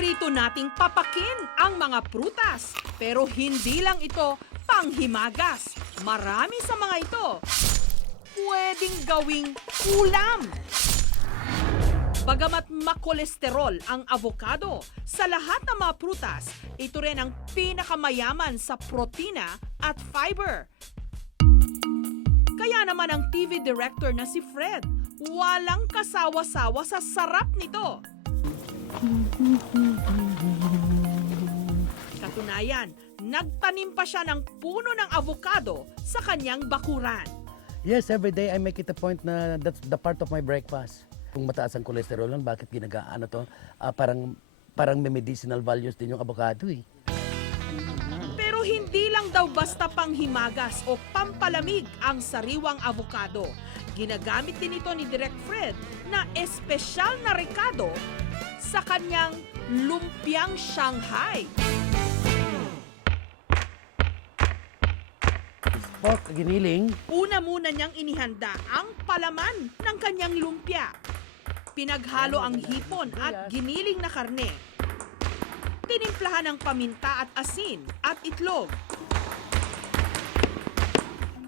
Paborito nating papakin ang mga prutas. Pero hindi lang ito panghimagas. Marami sa mga ito pwedeng gawing ulam. Bagamat makolesterol ang avocado, sa lahat ng mga prutas, ito rin ang pinakamayaman sa protina at fiber. Kaya naman ang TV director na si Fred, walang kasawa-sawa sa sarap nito. Katunayan, nagtanim pa siya ng puno ng avocado sa kanyang bakuran. Yes, every day I make it a point na that's the part of my breakfast. Kung mataas ang cholesterol nun, bakit ginagaan to? Ah, parang parang may medicinal values din yung avocado eh. Pero hindi lang daw basta panghimagas o pampalamig ang sariwang avocado. Ginagamit din ito ni Direk Fred na espesyal na rekado sa kanyang lumpiang Shanghai. Pork, giniling, Una muna niyang inihanda ang palaman ng kanyang lumpia. Pinaghalo ang hipon at giniling na karne. Tinimplahan ng paminta at asin at itlog.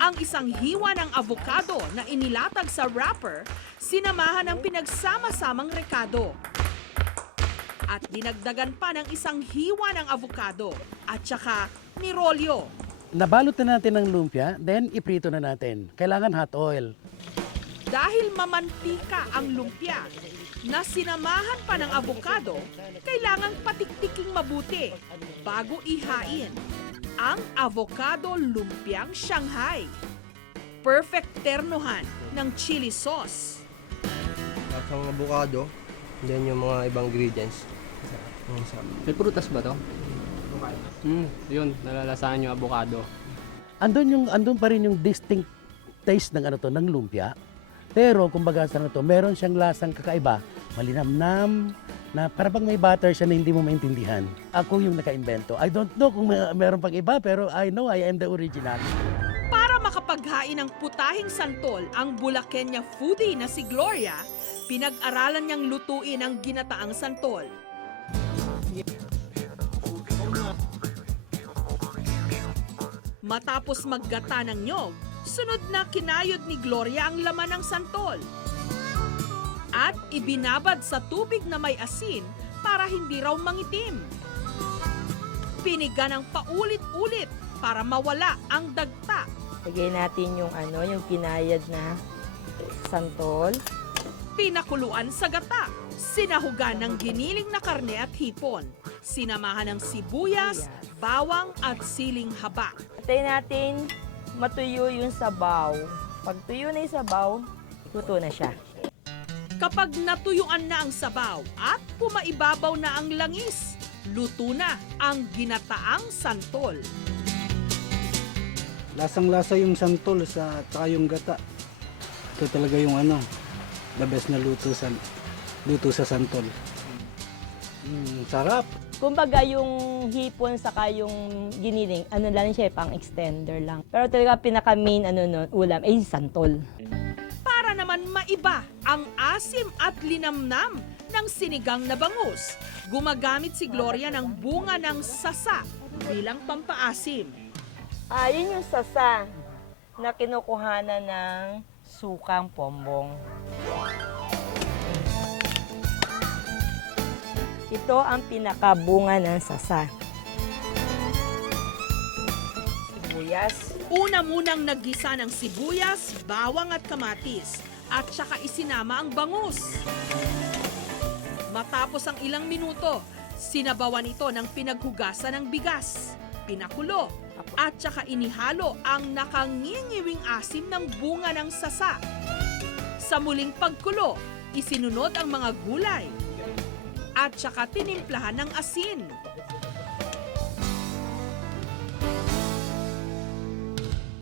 Ang isang hiwa ng avocado na inilatag sa wrapper, sinamahan ng pinagsama-samang rekado. At dinagdagan pa ng isang hiwa ng avocado at saka nirolyo. nabalot na natin ng lumpia, then iprito na natin. Kailangan hot oil. Dahil mamantika ang lumpia na sinamahan pa ng avocado, kailangang patiktiking mabuti bago ihain ang avocado lumpiang Shanghai. Perfect ternohan ng chili sauce. At ang avocado, then yung mga ibang ingredients. May prutas ba to? Hmm, yun, nalalasahan yung avocado. Andun yung andun pa rin yung distinct taste ng ano to, ng lumpia. Pero kumbaga sa ano to, meron siyang lasang kakaiba, malinamnam, na para bang may butter siya na hindi mo maintindihan. Ako yung naka-invento. I don't know kung may, meron pang iba, pero I know I am the original. Para makapaghain ng putahing santol ang Bulakenya foodie na si Gloria, pinag-aralan niyang lutuin ang ginataang santol. Matapos maggata ng nyog, sunod na kinayod ni Gloria ang laman ng santol. At ibinabad sa tubig na may asin para hindi raw mangitim. Piniga ng paulit-ulit para mawala ang dagta. Lagay natin yung ano, yung kinayad na santol. Pinakuluan sa gata. Sinahugan ng giniling na karne at hipon. Sinamahan ng sibuyas, bawang at siling haba. Atay natin matuyo yung sabaw. Pag tuyo na yung sabaw, luto na siya. Kapag natuyuan na ang sabaw at pumaibabaw na ang langis, luto na ang ginataang santol. Lasang-lasa yung santol sa tsaka yung gata. Ito talaga yung ano, the best na luto sa luto sa santol. Mm, sarap. Kumbaga yung hipon saka yung giniling, ano lang siya, pang extender lang. Pero talaga pinaka main ano nun, ulam ay santol. Naman maiba ang asim at linamnam ng sinigang na bangus. Gumagamit si Gloria ng bunga ng sasa bilang pampaasim. Ah, yun yung sasa na kinukuhanan ng sukang pombong. Ito ang pinakabunga ng sasa. Sibuyas. Una munang naggisa ng sibuyas, bawang at kamatis at saka isinama ang bangus. Matapos ang ilang minuto, sinabawan ito ng pinaghugasan ng bigas, pinakulo, at saka inihalo ang nakangingiwing asim ng bunga ng sasa. Sa muling pagkulo, isinunod ang mga gulay at saka tinimplahan ng asin.